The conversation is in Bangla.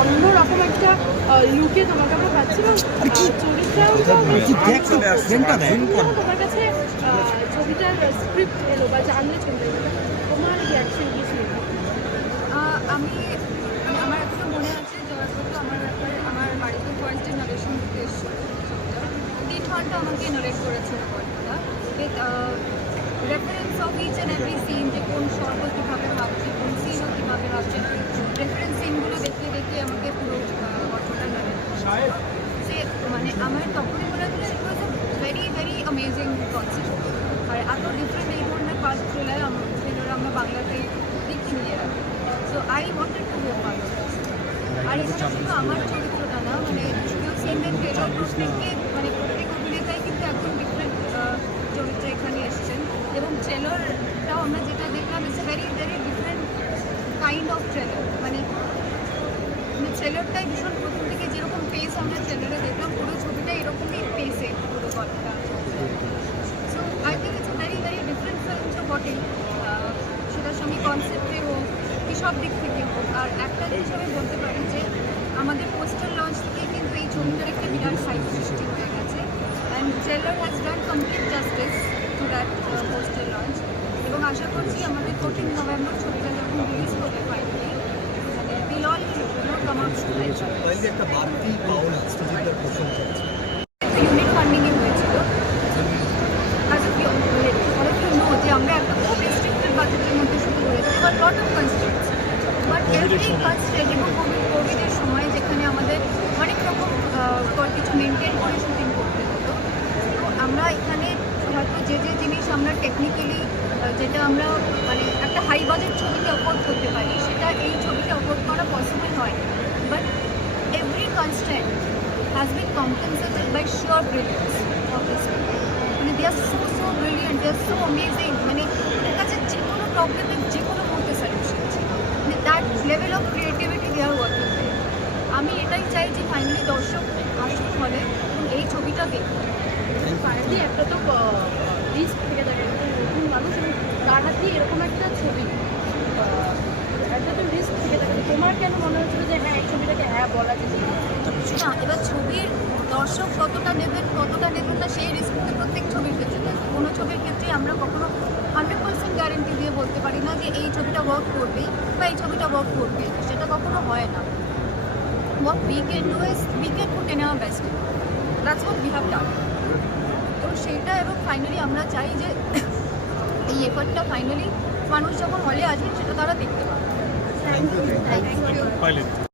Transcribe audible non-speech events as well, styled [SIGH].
অন্যরকম একটা লুকে তোমাকে আমরা পাচ্ছি এবং চরিত্রাও। তোমার কাছে ছবিটার স্ক্রিপ্ট এলো বা জানলে ছবিটা এলো, তোমার রিয়াকশন কি ছিল? আমি আমার এখনও মনে আছে জয়াব্রত আমার ব্যাপারে আমার বাড়িতে ফার্স্ট ডে নারেশন দিতে এসেছিল ছবিটা। তিন ঘণ্টা আমাকে নারেট করেছিল গল্পটা with reference of each and every scene যে কোন স্বর্গ কীভাবে ভাবছে কোন সিনও কীভাবে ভাবছে রেফারেন্স সিনগুলো দেখিয়ে দেখিয়ে আমাকে পুরো আহ, গল্পটা নারেট সে মানে আমার তখনই মনে হচ্ছিল it was very very amazing concept আর এত ডিফারেন্ট এই ধরনের পার্ট থ্রিলার থ্রিলার আমরা বাংলাতে এর so I wanted to be part আর এখানে শুধু আমার চরিত্রটা না মানে কেউ সেন্টেন ট্রেলার প্রত্যেককে মানে প্রত্যেক অভিনেতাই কিন্তু একদম ডিফারেন্ট চরিত্র এখানে এসেছেন। এবং ট্রেলারটাও আমরা যেটা দেখলাম it's very very different kind of trailer মানে মানে ট্রেলারটাই ভীষণ প্রথম থেকে যেরকম পেস আমরা ট্রেলারে দেখলাম পুরো ছবিটা এরকমই পেসে পুরো গল্পটা so I think it's very very different film তো বটেই আহ, সেটার সঙ্গে কনসেপ্টে হোক কি সব দিক থেকে হোক। আর একটা জিনিস আমি বলতে পারি যে, আমাদের পোস্টার লঞ্চ থেকে কিন্তু এই ছবিটার একটা বিরাট সাইজ সৃষ্টি হয়ে গেছে। And trailer has done complete justice to that poster launch এবং আশা করছি আমাদের ফোর্টিন নভেম্বর ছবিটা যখন রিলিজ হবে ফাইনালি মানে একটা বাড়তি পাওনা সৃজিতার প্রশংসা ইউনিট ফান্ডিংয়ে হয়েছিল অ্যাজ এ মানে অল অফ ইউ নো যে আমরা একটা খুব রেস্ট্রিক্টেড বাজেটের মধ্যে শুরু করেছি but lot of constraints but every constraint এবং কোভিড কোভিডের সময় যেখানে আমাদের অনেক রকম কিছু মেনটেন করে শুটিং করতে হতো। তো আমরা এখানে হয়তো যে যে জিনিস আমরা টেকনিক্যালি যেটা আমরা মানে একটা হাই বাজেট ছবিকে অফোর্ড করতে পারি সেটা এই ছবিতে অফোর্ড করা পসিবল হয়। But constraint has been compensated by sheer brilliance of মানে they are so so brilliant, they are so amazing. মানে ওদের কাছে যে কোনো প্রবলেমের যে কোনো মুহূর্তে সলিউশন আছে মানে that level of creativity they are working আমি এটাই চাই যে ফাইনালি দর্শক আসুক হলে এই ছবিটা দেখুন ফাইনালি একটা তো রিস্ক থেকে থাকে নতুন মানুষ এবং তার হাতে এরকম একটা ছবি। একটা তো রিস্ক থেকে থাকে তোমার কেন মনে হচ্ছিল যে হ্যাঁ এই ছবিটাকে হ্যাঁ বলা যেতে না এবার ছবির দর্শক কতটা নেবেন কতটা নেবেন না সেই রিস্ক প্রত্যেক ছবির ক্ষেত্রে থাকে কোনো ছবির ক্ষেত্রে আমরা কখনো হান্ড্রেড পার্সেন্ট গ্যারেন্টি দিয়ে বলতে পারি না যে এই ছবিটা ওয়ার্ক করবে বা এই ছবিটা ওয়ার্ক করবে সেটা কখনো হয় না। What we can do is we can put in our best that's what we have done. তো সেইটা এবং ফাইনালি আমরা চাই যে [COUGHS] এই এফার্টটা ফাইনালি মানুষ যখন হলে আসবে সেটা তারা দেখতে পাবে। Thank you thank you